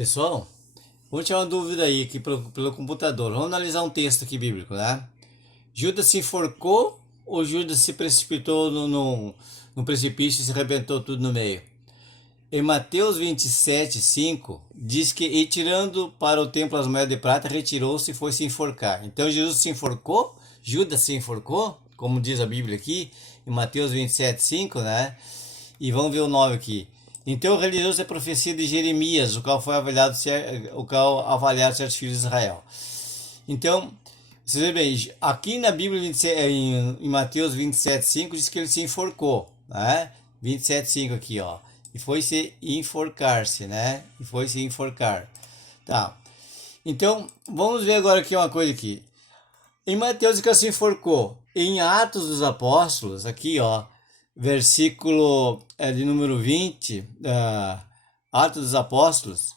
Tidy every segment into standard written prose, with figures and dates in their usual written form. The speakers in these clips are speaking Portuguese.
Pessoal, vou tirar uma dúvida aí aqui pelo computador. Vamos analisar um texto aqui bíblico, né? Judas se enforcou ou Judas se precipitou no precipício e se arrebentou tudo no meio? Em Mateus 27:5 diz que, e tirando para o templo as moedas de prata, retirou-se e foi se enforcar. Então Jesus se enforcou, Judas se enforcou, como diz a Bíblia aqui, em Mateus 27:5, né? E vamos ver o 9 aqui. Então realizou-se a profecia de Jeremias, o qual avaliaram certos filhos de Israel. Então, você vê bem, aqui na Bíblia, em Mateus 27:5, diz que ele se enforcou, né? 27:5 aqui, ó. E foi se enforcar-se, né? E foi se enforcar. Tá. Então, vamos ver agora aqui uma coisa aqui. Em Mateus que ele se enforcou. Em Atos dos Apóstolos, aqui, ó, versículo de número 20, Atos dos Apóstolos,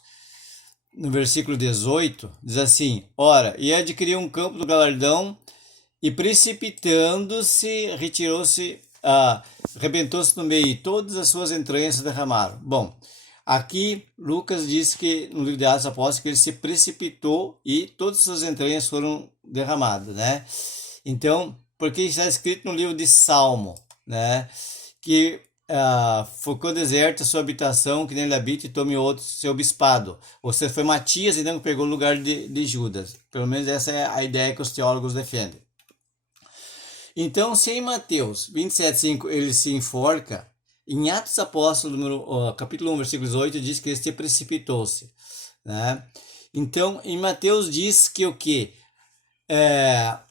no versículo 18, diz assim: Ora, e adquiriu um campo do galardão, e precipitando-se, retirou-se, rebentou-se no meio, e todas as suas entranhas se derramaram. Bom, aqui Lucas diz que no livro de Atos dos Apóstolos que ele se precipitou e todas as suas entranhas foram derramadas, né? Então, porque está escrito no livro de Salmo, né? Que focou deserto a sua habitação, que nele habita, e tome outro seu bispado. Ou seja, foi Matias e não pegou o lugar de Judas. Pelo menos essa é a ideia que os teólogos defendem. Então, se em Mateus 27:5 ele se enforca, em Atos dos Apóstolos, capítulo 1, versículo 18, diz que ele se precipitou-se, né? Então, em Mateus diz que o quê?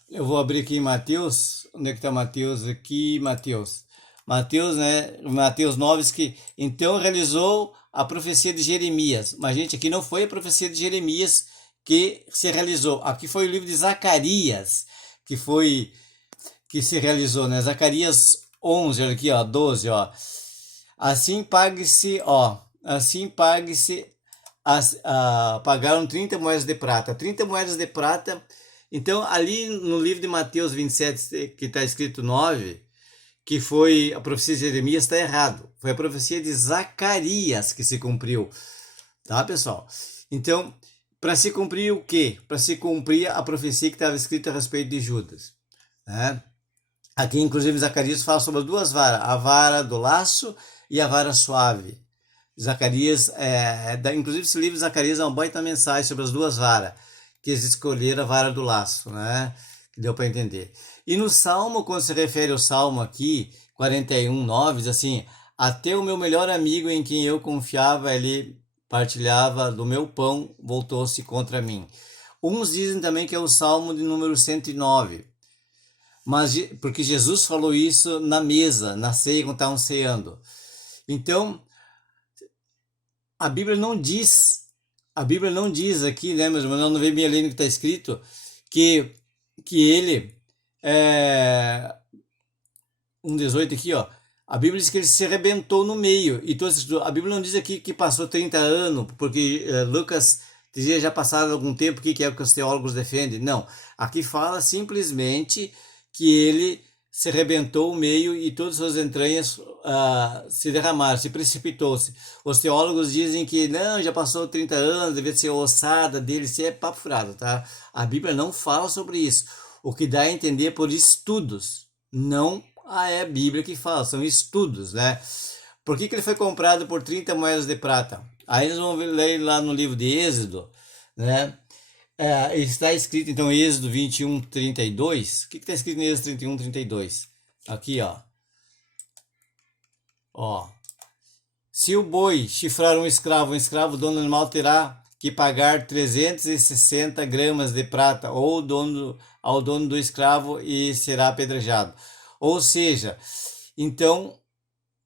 Eu vou abrir aqui em Mateus. Onde é que está Mateus? Aqui, Mateus. Mateus, né? Mateus 9 diz que então realizou a profecia de Jeremias. Mas, gente, aqui não foi a profecia de Jeremias que se realizou. Aqui foi o livro de Zacarias que se realizou, né? Zacarias 11, olha aqui, ó, 12, ó. Assim pague-se, pagaram 30 moedas de prata. 30 moedas de prata. Então, ali no livro de Mateus 27, que está escrito 9, que foi a profecia de Jeremias, está errado. Foi a profecia de Zacarias que se cumpriu. Tá, pessoal? Então, para se cumprir o quê? Para se cumprir a profecia que estava escrita a respeito de Judas, né? Aqui, inclusive, Zacarias fala sobre as duas varas, a vara do laço e a vara suave. Zacarias, inclusive esse livro de Zacarias é uma baita mensagem sobre as duas varas, que eles escolheram a vara do laço, né? Que deu para entender. E no Salmo, quando se refere ao Salmo aqui, 41:9, diz assim: até o meu melhor amigo em quem eu confiava, ele partilhava do meu pão, voltou-se contra mim. Uns dizem também que é o Salmo de número 109, mas porque Jesus falou isso na mesa, na ceia, quando estavam ceando. Então, a Bíblia não diz aqui, né, meus irmãos, não vê bem ali no que está escrito, que ele, 1:18 aqui, ó, a Bíblia diz que ele se arrebentou no meio, e a Bíblia não diz aqui que passou 30 anos, porque Lucas dizia já passado algum tempo, que é o que os teólogos defendem. Não, aqui fala simplesmente que ele se arrebentou o meio e todas as suas entranhas se derramaram, se precipitou-se. Os teólogos dizem que não, já passou 30 anos, deve ser a ossada dele, isso é papo furado, tá? A Bíblia não fala sobre isso. O que dá a entender por estudos, não é a Bíblia que fala, são estudos, né? Por que ele foi comprado por 30 moedas de prata? Aí nós vamos ler lá no livro de Êxodo, né? Está escrito, então, Êxodo 21:32. O que está escrito em Êxodo 21:32? Aqui, ó. Se o boi chifrar um escravo, o dono do animal terá que pagar 360 gramas de prata ao dono do escravo e será apedrejado. Ou seja, então,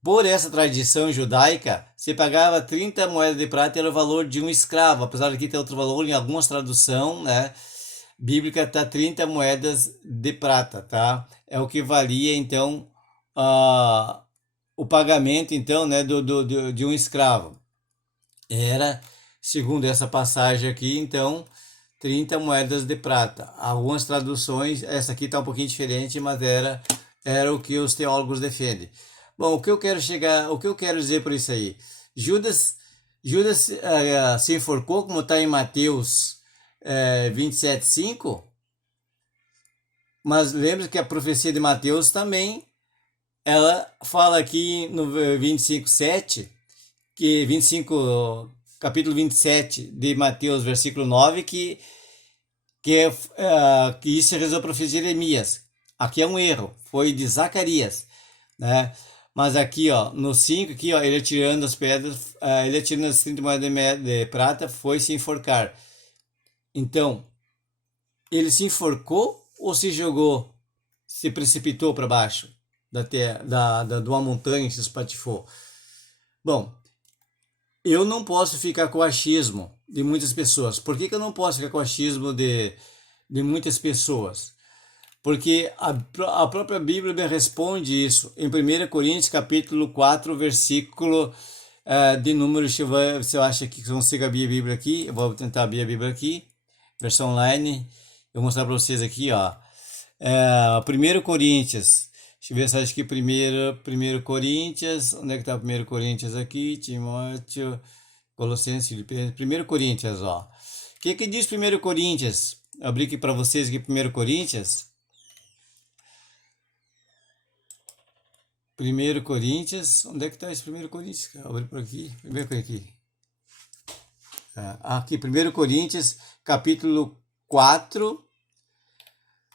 por essa tradição judaica, se pagava 30 moedas de prata, era o valor de um escravo, apesar de aqui ter outro valor, em algumas traduções, né, bíblica, está 30 moedas de prata, tá? É o que valia, então, o pagamento, então, né, de um escravo. Era, segundo essa passagem aqui, então, 30 moedas de prata. Algumas traduções, essa aqui está um pouquinho diferente, mas era o que os teólogos defendem. Bom, o que eu quero dizer por isso aí? Judas Judas se enforcou, como está em Mateus 27:5, mas lembre que a profecia de Mateus também, ela fala aqui no 25:7, que 25, capítulo 27 de Mateus, versículo 9, que isso realizou a profecia de Jeremias. Aqui é um erro, foi de Zacarias, né? Mas aqui, ó, no 5, aqui, ó, ele atirando as pedras, ele atirando as 30 moedas de prata, foi se enforcar. Então, ele se enforcou ou se jogou, se precipitou para baixo da terra, de uma montanha, se espatifou? Bom, eu não posso ficar com o achismo de muitas pessoas. Por que eu não posso ficar com o achismo de muitas pessoas? Porque a própria Bíblia me responde isso. Em 1 Coríntios, capítulo 4, versículo de número, deixa eu ver se eu acho que consigo abrir a Bíblia aqui. Eu vou tentar abrir a Bíblia aqui, versão online. Eu vou mostrar para vocês aqui, ó. 1 Coríntios, deixa eu ver se acho que 1 Coríntios, onde é que está 1 Coríntios aqui? Timóteo, Colossenses, Filipenses, 1 Coríntios, ó. O que diz 1 Coríntios? Eu abri aqui para vocês aqui 1 Coríntios. 1 Coríntios, onde é que está esse 1 Coríntios? Eu abri por aqui, aqui. Aqui, 1 Coríntios, capítulo 4,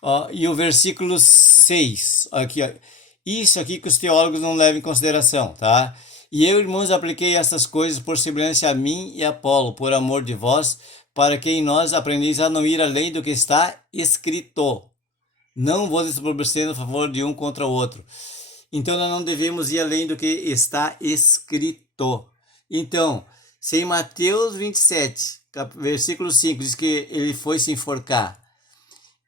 ó, e o versículo 6. Aqui, ó. Isso aqui que os teólogos não levam em consideração, tá? E eu, irmãos, apliquei essas coisas por semelhança a mim e a Apolo, por amor de vós, para que em nós aprendeis a não ir além do que está escrito. Não vos establecendo a favor de um contra o outro. Então, nós não devemos ir além do que está escrito. Então, se em Mateus 27, versículo 5, diz que ele foi se enforcar,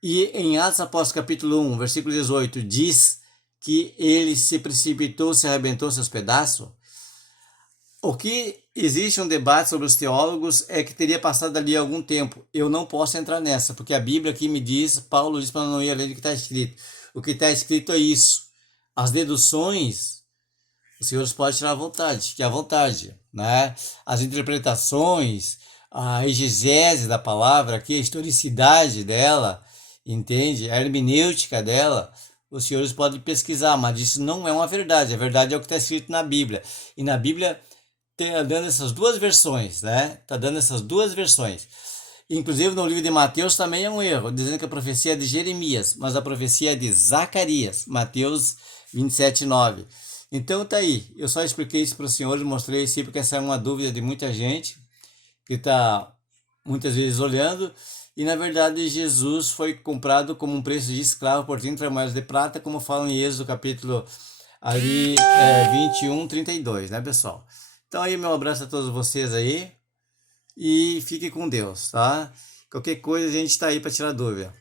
e em Atos Apóstolos, capítulo 1, versículo 18, diz que ele se precipitou, se arrebentou seus pedaços, o que existe um debate sobre os teólogos é que teria passado ali algum tempo. Eu não posso entrar nessa, porque a Bíblia aqui me diz, Paulo diz para não ir além do que está escrito. O que está escrito é isso. As deduções, os senhores podem tirar à vontade, fique à vontade, né? As interpretações, a exegese da palavra aqui, a historicidade dela, entende? A hermenêutica dela, os senhores podem pesquisar, mas isso não é uma verdade. A verdade é o que está escrito na Bíblia. E na Bíblia está dando essas duas versões, né? Está dando essas duas versões. Inclusive no livro de Mateus também é um erro, dizendo que a profecia é de Jeremias, mas a profecia é de Zacarias, Mateus 27:9. Então tá aí, eu só expliquei isso para os senhores, mostrei isso porque essa é uma dúvida de muita gente que está muitas vezes olhando, e na verdade Jesus foi comprado como um preço de escravo por 30 moedas de prata, como fala em Êxodo capítulo ali 21:32, né, pessoal? Então aí meu abraço a todos vocês aí, e fique com Deus, tá? Qualquer coisa a gente está aí para tirar dúvida.